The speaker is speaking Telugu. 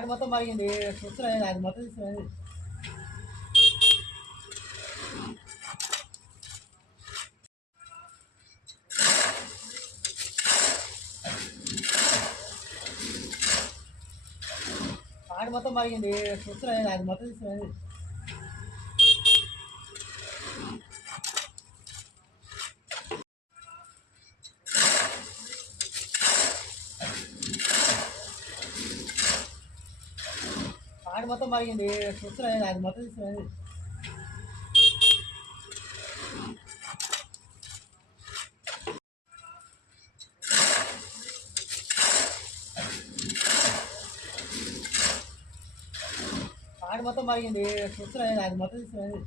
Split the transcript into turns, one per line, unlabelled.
ఆడి మొత్తం మరిగింది. చూస్తున్నాయి అది మొత్తం తీసుకున్నది ఆడి మొత్తం మరిగింది. చూస్తున్నాయి అది మొత్తం తీసుకున్నది ఆడి మొత్తం మరిగింది చూస్తున్నాయి అది మొత్తం తీసుకున్నది ఆడి మొత్తం మరిగింది చూస్తున్నాయి అది మొత్తం తీసుకున్నది